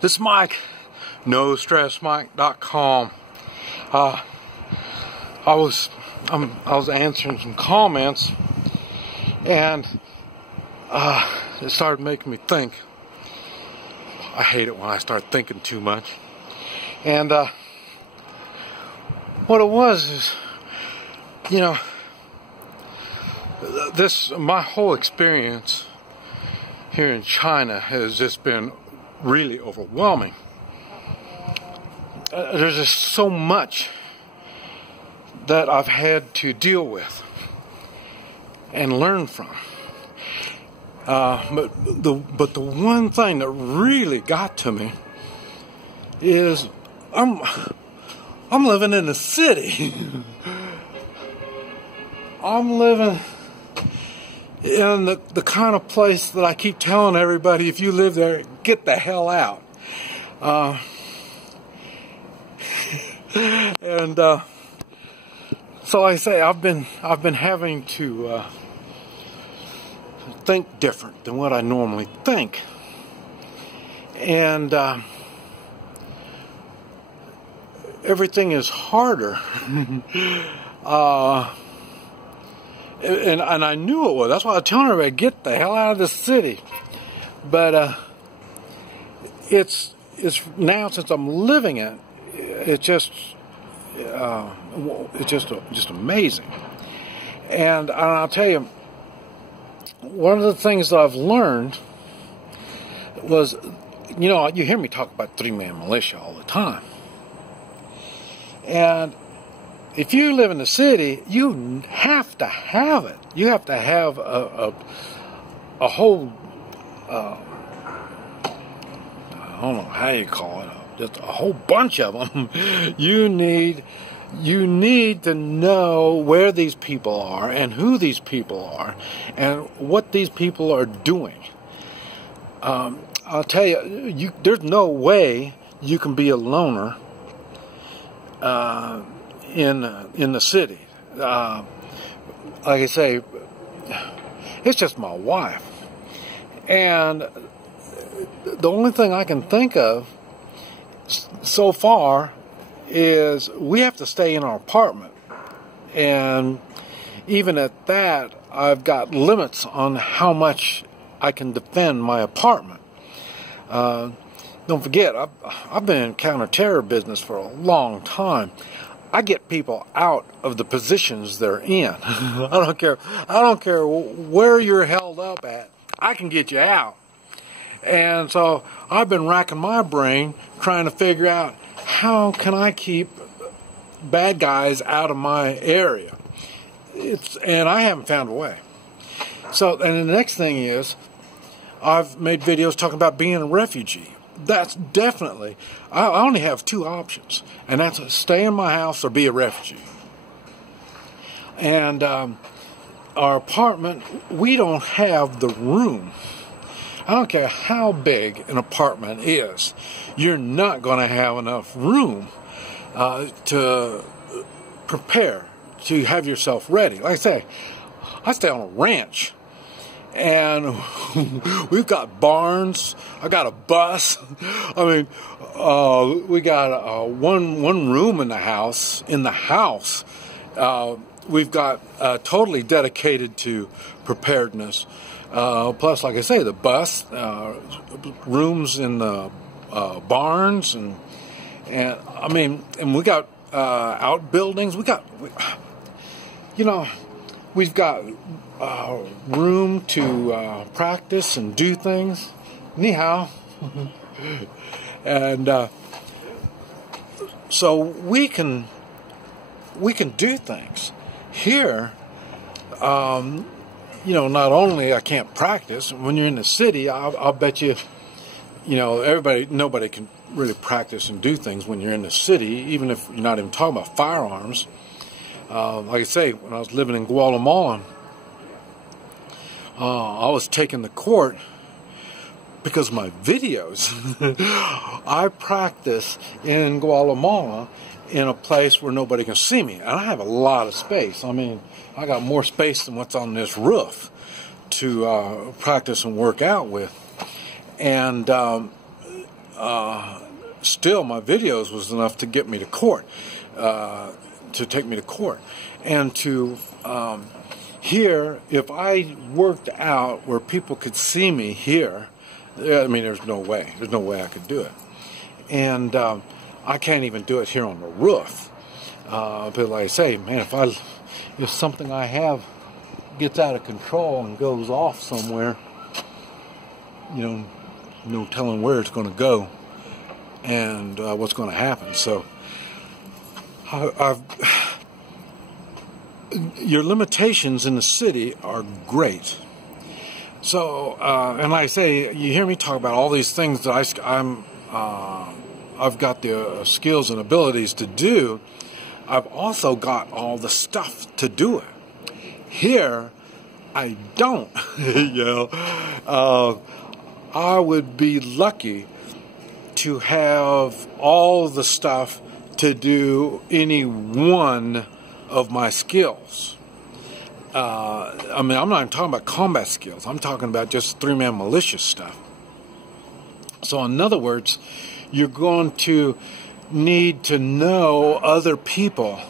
This is Mike, NoStressMike.com. I was answering some comments, and it started making me think. I hate it when I start thinking too much. And what it was is, my whole experience here in China has just been really overwhelming. There's just so much that I've had to deal with and learn from. But the one thing that really got to me is I'm living in the city. I'm living in the kind of place that I keep telling everybody, if you live there, get the hell out. And so like I say, I've been having to think different than what I normally think, and everything is harder. And I knew it was. That's why I was telling everybody, get the hell out of the city. But it's now, since I'm living it, it's just amazing. And I'll tell you, one of the things that I've learned was, you hear me talk about three-man militia all the time. And if you live in the city, you have to have it. You have to have a whole, I don't know how you call it, just a whole bunch of them. You need to know where these people are and who these people are and what these people are doing. I'll tell you, there's no way you can be a loner in the city. Like I say, it's just my wife, and the only thing I can think of so far is we have to stay in our apartment, and even at that, I've got limits on how much I can defend my apartment. Don't forget, I've been in counter-terror business for a long time. I get people out of the positions they're in. I don't care where you're held up at. I can get you out. And so I've been racking my brain trying to figure out, how can I keep bad guys out of my area? And I haven't found a way. So, and the next thing is, I've made videos talking about being a refugee. That's definitely, I only have two options, and that's stay in my house or be a refugee. And our apartment, we don't have the room. I don't care how big an apartment is, you're not going to have enough room to prepare, to have yourself ready. Like I say, I stay on a ranch. And we've got barns. I got a bus. I mean, we got one room in the house. We've got totally dedicated to preparedness. Plus, like I say, the bus, rooms in the barns, and I mean, and we got outbuildings. We've got room to practice and do things. Ni hao. And so we can do things here. Not only I can't practice. When you're in the city, I'll bet you, nobody can really practice and do things when you're in the city, even if you're not even talking about firearms. Like I say, when I was living in Guatemala, I was taken to court because of my videos. I practice in Guatemala in a place where nobody can see me. And I have a lot of space. I mean, I got more space than what's on this roof to practice and work out with. And still my videos was enough to get me to court, to take me to court. And to here, if I worked out where people could see me here, I mean, there's no way I could do it. And I can't even do it here on the roof. But like I say, man, if something I have gets out of control and goes off somewhere, no telling where it's going to go and what's going to happen. So your limitations in the city are great. So, and like I say, you hear me talk about all these things that I've got the skills and abilities to do. I've also got all the stuff to do it. Here, I don't. I would be lucky to have all the stuff to do any one of my skills. I mean, I'm not even talking about combat skills. I'm talking about just three-man militia stuff. So in other words, you're going to need to know other people,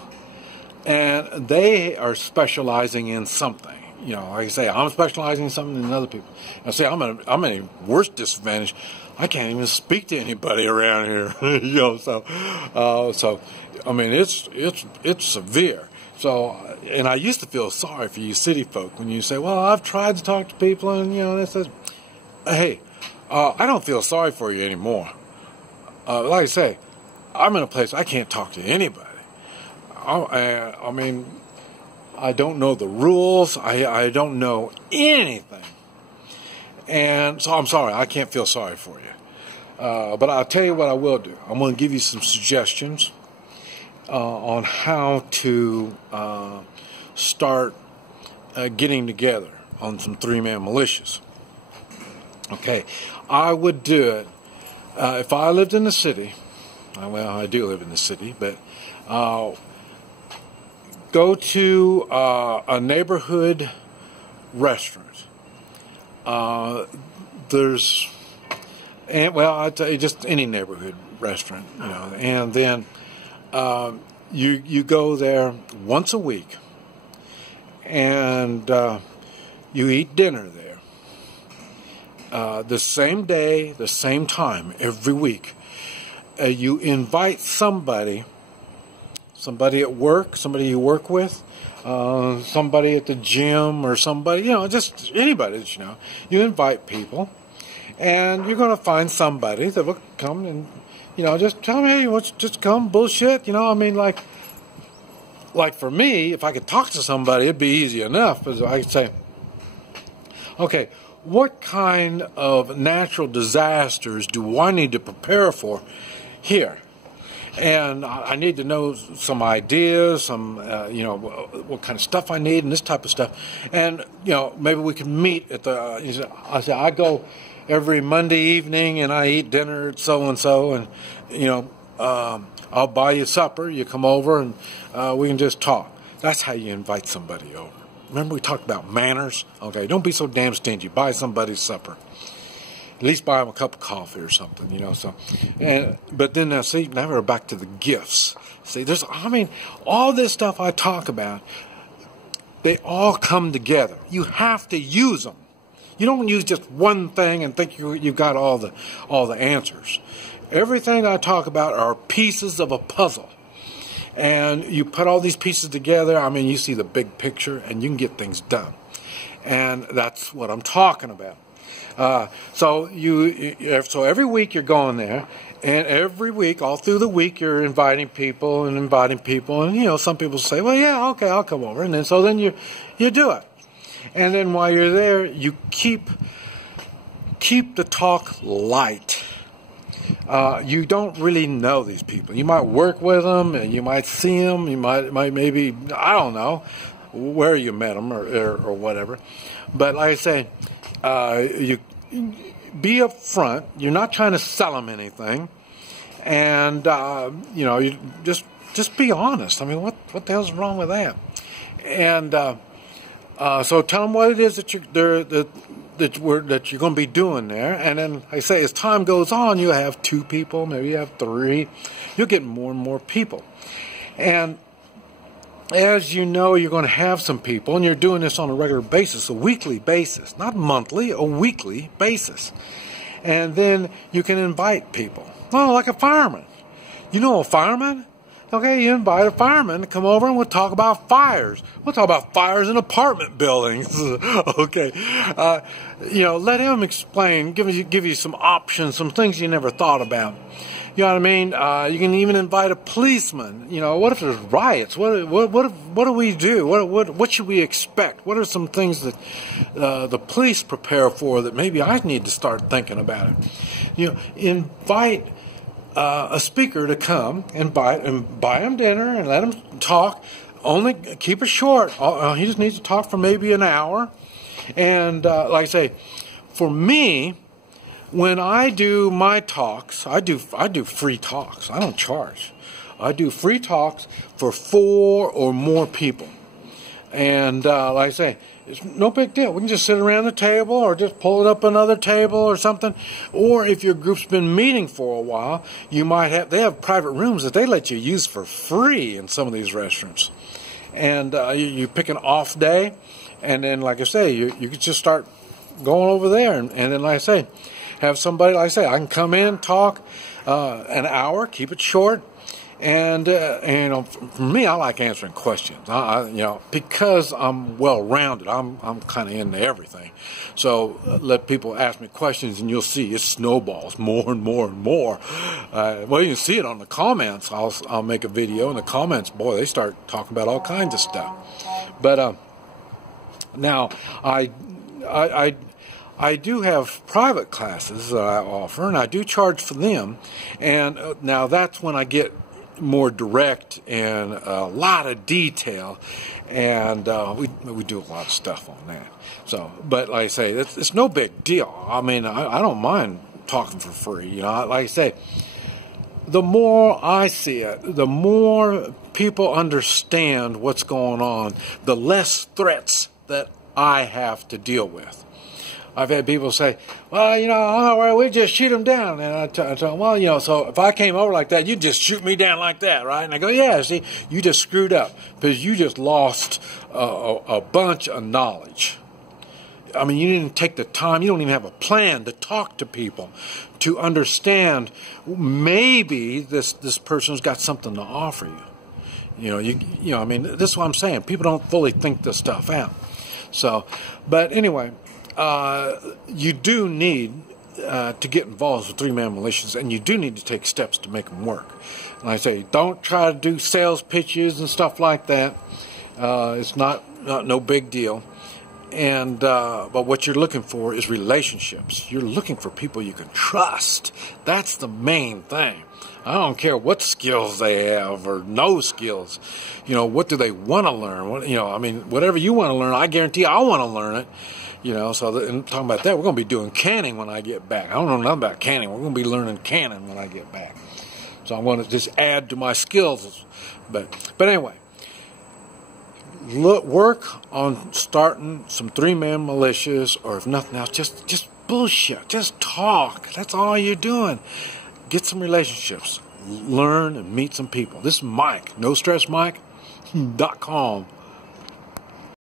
and they are specializing in something. Like I say, I'm specializing in something than other people. I say I'm at a worse disadvantage. I can't even speak to anybody around here. So I mean, it's severe. So, and I used to feel sorry for you city folk when you say, well, I've tried to talk to people, and they said, hey, I don't feel sorry for you anymore. Like I say, I'm in a place I can't talk to anybody. I mean, I don't know the rules. I don't know anything. And so I'm sorry, I can't feel sorry for you. But I'll tell you what I will do. I'm going to give you some suggestions on how to start getting together on some three-man militias. Okay, I would do it if I lived in the city. Well, I do live in the city, but go to a neighborhood restaurant. I'd tell you just any neighborhood restaurant, and then you go there once a week, and you eat dinner there. The same day, the same time, every week. You invite somebody at work, somebody you work with, somebody at the gym, or somebody, just anybody that you know. You invite people, and you're going to find somebody that will come and, just tell me, hey, you want to just come bullshit? I mean, like for me, if I could talk to somebody, it'd be easy enough. Because I could say, okay, what kind of natural disasters do I need to prepare for here? And I need to know some ideas, some, what kind of stuff I need and this type of stuff. And, maybe we can meet at I go every Monday evening and I eat dinner at so-and-so, and, I'll buy you supper. You come over and we can just talk. That's how you invite somebody over. Remember we talked about manners? Okay, don't be so damn stingy. Buy somebody supper. At least buy them a cup of coffee or something, but then now we're back to the gifts. See, all this stuff I talk about, they all come together. You have to use them. You don't use just one thing and think you've got all the answers. Everything I talk about are pieces of a puzzle. And you put all these pieces together, you see the big picture, and you can get things done. And that's what I'm talking about. So every week you're going there, and every week, all through the week, you're inviting people, and some people say, well, yeah, okay, I'll come over, and then you do it. And then while you're there, you keep the talk light. You don't really know these people. You might work with them, and you might see them. You might maybe, I don't know where you met them or whatever. But like I say, you be up front. You're not trying to sell them anything, and you just be honest. What the hell's wrong with that? And so tell them what it is that that you're going to be doing there. And then, like I say, as time goes on, you have 2 people, maybe you have 3. You'll get more and more people. And as you know, you're going to have some people, and you're doing this on a regular basis, a weekly basis, not monthly, a weekly basis. And then you can invite people. Oh, like a fireman. You know a fireman? Okay, you invite a fireman to come over and we'll talk about fires. We'll talk about fires in apartment buildings. Okay. Let him explain, give you some options, some things you never thought about. You know what I mean? You can even invite a policeman. What if there's riots? What do we do? What should we expect? What are some things that the police prepare for that maybe I need to start thinking about it? Invite a speaker to come and buy him dinner and let him talk. Only keep it short. He just needs to talk for maybe an hour. And like I say, for me, when I do my talks, I do free talks. I don't charge. I do free talks for 4 or more people. And like I say, it's no big deal. We can just sit around the table or just pull it up another table or something. Or if your group's been meeting for a while, they have private rooms that they let you use for free in some of these restaurants. And you pick an off day, and then, like I say, you can just start going over there. And then, like I say, have somebody, like I say, I can come in, talk an hour, keep it short. And for me, I like answering questions. Because I'm well-rounded, I'm kind of into everything. So let people ask me questions, and you'll see it snowballs more and more and more. Well, you can see it on the comments. I'll make a video, and the comments, boy, they start talking about all kinds of stuff. But now I do have private classes that I offer, and I do charge for them. And now that's when I get more direct and a lot of detail, and we do a lot of stuff on that. So, but like I say, it's no big deal. I mean, I don't mind talking for free. Like I say, the more I see it, the more people understand what's going on, the less threats that I have to deal with. I've had people say, well, we just shoot them down. And I tell them, well, so if I came over like that, you'd just shoot me down like that, right? And I go, yeah, see, you just screwed up because you just lost a bunch of knowledge. I mean, you didn't take the time. You don't even have a plan to talk to people to understand maybe this person's got something to offer you. I mean, this is what I'm saying. People don't fully think this stuff out. So, but anyway, you do need to get involved with 3-man militias, and you do need to take steps to make them work. And I say, don't try to do sales pitches and stuff like that. It's no big deal. And but what you're looking for is relationships. You're looking for people you can trust. That's the main thing. I don't care what skills they have or no skills. What do they want to learn? Whatever you want to learn, I guarantee I want to learn it. And talking about that, we're going to be doing canning when I get back. I don't know nothing about canning. We're going to be learning canning when I get back. So I want to just add to my skills. But anyway, work on starting some 3-man militias, or if nothing else, just bullshit. Just talk. That's all you're doing. Get some relationships. Learn and meet some people. This is Mike, NoStressMike.com.